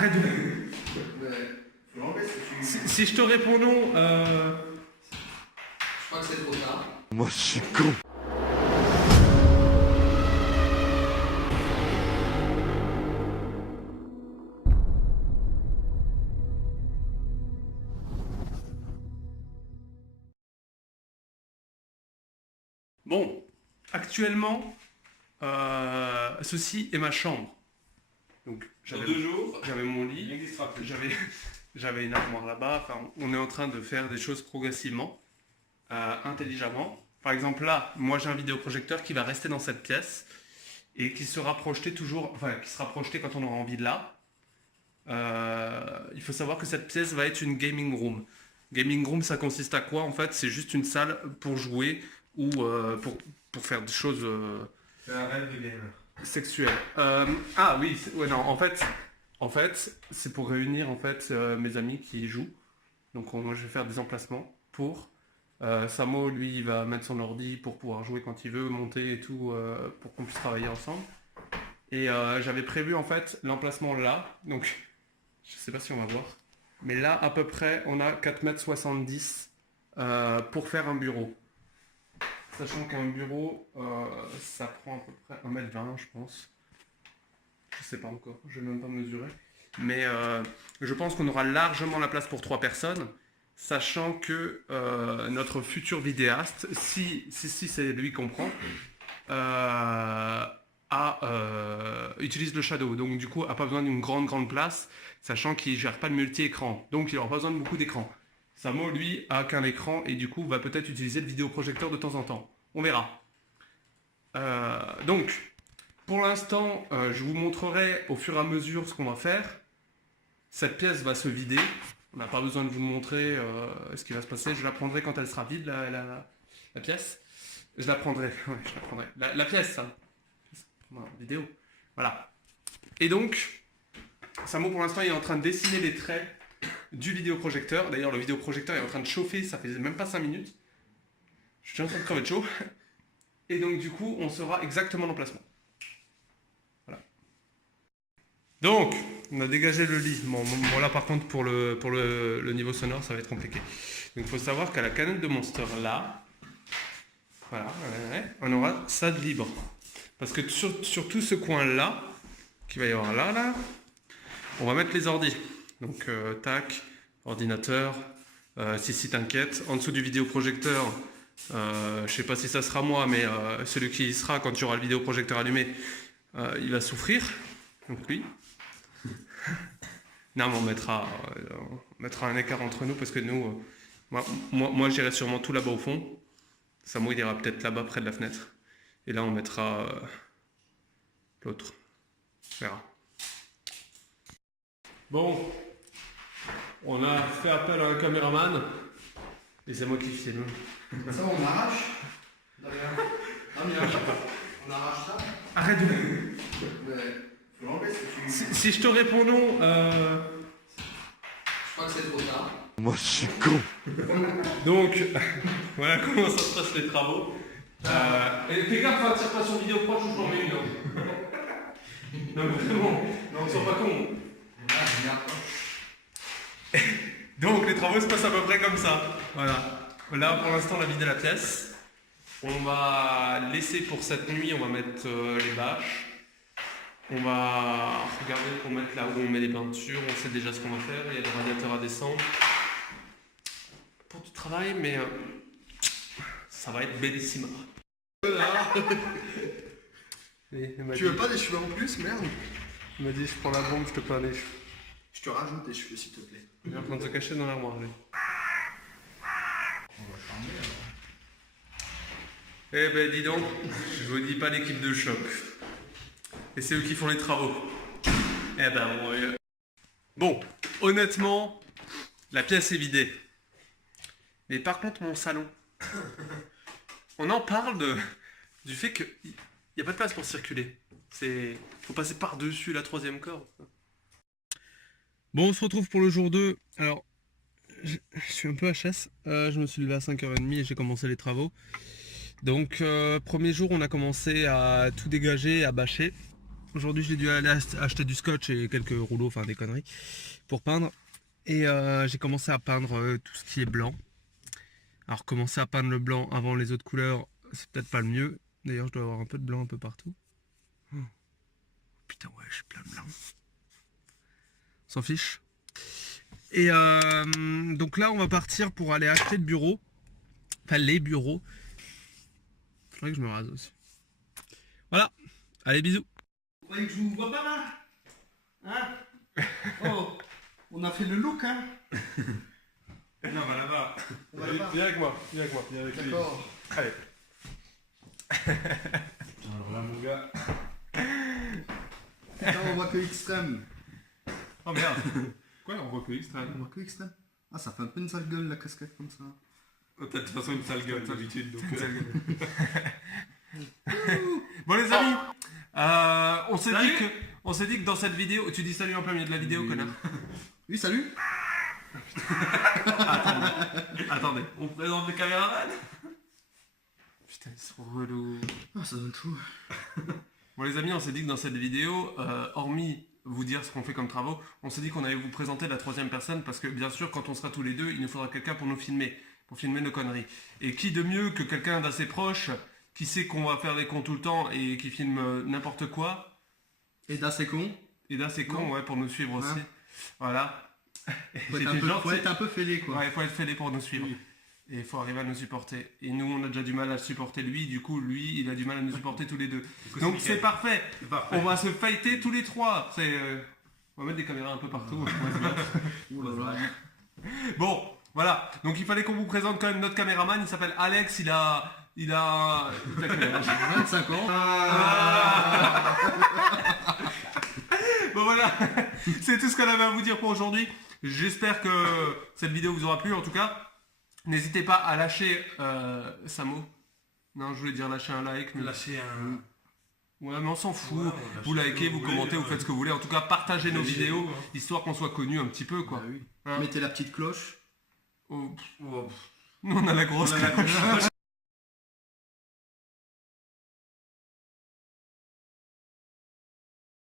Arrête de... Faut l'enlever si tu... Si je te réponds non, Je crois que c'est trop tard. Moi je suis con. Bon, actuellement, ceci est ma chambre. Donc, Dans 2 jours, j'avais mon lit, il n'existera plus. j'avais une armoire là-bas. Enfin, on est en train de faire des choses progressivement, intelligemment. Par exemple, là, moi j'ai un vidéoprojecteur qui va rester dans cette pièce et qui sera projeté toujours, enfin, qui sera projeté quand on aura envie de là. Il faut savoir que cette pièce va être une gaming room. Gaming room, ça consiste à quoi en fait? C'est juste une salle pour jouer ou pour faire des choses C'est un rêve de gamer. sexuelles. Ah oui, ouais, non, en fait, c'est pour réunir en fait mes amis qui y jouent. Donc moi je vais faire des emplacements pour. Samo, lui, il va mettre son ordi pour pouvoir jouer quand il veut, monter et tout, pour qu'on puisse travailler ensemble. Et j'avais prévu en fait l'emplacement là, donc je sais pas si on va voir, mais là à peu près on a 4,70 m pour faire un bureau. Sachant qu'un bureau, ça prend à peu près 1,20 m je pense. Je sais pas encore, je vais même pas mesurer. Mais je pense qu'on aura largement la place pour 3 personnes. Sachant que notre futur vidéaste, si c'est lui qu'on prend, utilise le Shadow. Donc du coup, n'a pas besoin d'une grande place, sachant qu'il ne gère pas le multi-écran. Donc il n'aura pas besoin de beaucoup d'écrans. Samo, lui, a qu'un écran et du coup va peut-être utiliser le vidéoprojecteur de temps en temps. On verra. Donc, pour l'instant, je vous montrerai au fur et à mesure ce qu'on va faire. Cette pièce va se vider. On n'a pas besoin de vous montrer ce qui va se passer. Je la prendrai quand elle sera vide, la pièce. Je la prendrai. Ouais, je la prendrai. La pièce, ça. En vidéo. Voilà. Et donc, Samo, pour l'instant, il est en train de dessiner les traits du vidéoprojecteur. D'ailleurs, le vidéoprojecteur est en train de chauffer. Ça fait même pas 5 minutes. Je suis en train de crever de chaud. Et donc, du coup, on saura exactement l'emplacement. Voilà. Donc, on a dégagé le lit. Bon, là par contre pour le niveau sonore ça va être compliqué. Donc il faut savoir qu'à la canette de Monster là, voilà, on aura ça de libre. Parce que sur tout ce coin là, qu'il va y avoir là, on va mettre les ordis. Donc tac, ordinateur, si t'inquiète. En dessous du vidéoprojecteur, je sais pas si ça sera moi, mais celui qui y sera quand tu auras le vidéoprojecteur allumé, il va souffrir. Donc lui. Non, mais on mettra un écart entre nous parce que nous, moi j'irai sûrement tout là-bas au fond. Samo il ira peut-être là-bas près de la fenêtre. Et là on mettra l'autre. On verra. Bon, on a fait appel à un caméraman et c'est moi qui filme. Ça, on arrache. Derrière. Non, mais on arrache ça. Arrête de... Faut l'enlever si tu... Si je te réponds non, Je crois que c'est trop tard. Moi je suis con. donc voilà comment ça se passe les travaux. Et fais gaffe, hein, tire pas sur vidéo proche ou je t'en mets une. Non mais vraiment, non, ils sont pas cons. Ah, merde. Donc les travaux se passent à peu près comme ça. Voilà. Là pour l'instant on a vidé la pièce. On va laisser pour cette nuit, on va mettre les bâches. On va regarder pour mettre là où on met les peintures. On sait déjà ce qu'on va faire. Il y a des radiateurs à descendre. Pour du travail, mais ça va être bellissima. Tu veux pas des cheveux en plus, merde? Il m'a dit je prends la bombe, je te peins les cheveux. Je te rajoute des cheveux s'il te plaît. Il est en train de se cacher dans l'armoire lui. On va charmer alors. Eh ben dis donc, je vous dis pas l'équipe de choc. Et c'est eux qui font les travaux. Eh ben bon, bon, honnêtement, la pièce est vidée. Mais par contre mon salon, on en parle du fait qu'il n'y a pas de place pour circuler. Faut passer par-dessus la 3e corde. Bon, on se retrouve pour le jour 2. Alors, je suis un peu HS. Je me suis levé à 5h30 et j'ai commencé les travaux. Donc, premier jour, on a commencé à tout dégager, à bâcher. Aujourd'hui, j'ai dû aller acheter du scotch et quelques rouleaux, enfin des conneries, pour peindre. Et j'ai commencé à peindre tout ce qui est blanc. Alors, commencer à peindre le blanc avant les autres couleurs, c'est peut-être pas le mieux. D'ailleurs, je dois avoir un peu de blanc un peu partout. Oh. Putain, ouais, j'ai plein de blanc. On s'en fiche. Et donc là, on va partir pour aller acheter le bureau. Enfin, les bureaux. Faudrait que je me rase aussi. Voilà. Allez, bisous. Vous croyez que je vous vois pas là? Hein? Oh, on a fait le look, hein? Non, va là-bas. On va là-bas. Viens avec moi. Viens avec moi. Viens avec lui. D'accord. Allez. Alors là, mon gars. Là, on voit que extrême. Oh merde. Quoi, on voit que extrême. On voit que extrême. Ah, ça fait un peu une sale gueule la casquette comme ça. Oh, t'as de toute façon une sale gueule d'habitude. Donc, Bon les amis, on s'est dit que dans cette vidéo, tu dis salut en plein milieu de la vidéo, connard. Oui, salut. Attendez, on présente les caméramans. Putain, ils sont relous. Ah, ça donne tout. Bon les amis, on s'est dit que dans cette vidéo, hormis vous dire ce qu'on fait comme travaux, on s'est dit qu'on allait vous présenter la troisième personne parce que bien sûr, quand on sera tous les deux, il nous faudra quelqu'un pour nous filmer, pour filmer nos conneries. Et qui de mieux que quelqu'un d'assez proche, qui sait qu'on va faire des cons tout le temps et qui filme n'importe quoi. Et d'assez con. Et d'assez con, ouais, pour nous suivre aussi. Hein. Voilà. Faut être un peu fêlé, quoi. Ouais, il faut être fêlé pour nous suivre. Oui. Et il faut arriver à nous supporter. Et nous, on a déjà du mal à supporter lui, du coup, lui, il a du mal à nous supporter tous les deux. Donc c'est parfait. On va se fighter tous les trois. On va mettre des caméras un peu partout. Ouais, c'est bien. Ouh là là. Bon, voilà. Donc il fallait qu'on vous présente quand même notre caméraman. Il s'appelle Alex. Il a quel âge 25 ans. Bon voilà, c'est tout ce qu'on avait à vous dire pour aujourd'hui. J'espère que cette vidéo vous aura plu en tout cas. N'hésitez pas à lâcher Samo. Non, je voulais dire lâcher un like. Mais... Lâcher un... Ouais, mais on s'en fout. Ouais, on lâche Vous ce likez, que vous vous commentez, voulez, vous faites ce que vous voulez. En tout cas, partagez nos Les vidéos, vidéos, hein. histoire qu'on soit connus un petit peu quoi. Ah oui. Hein. Mettez la petite cloche. Oh, Oh, nous on a la grosse on a la cloche. cloche.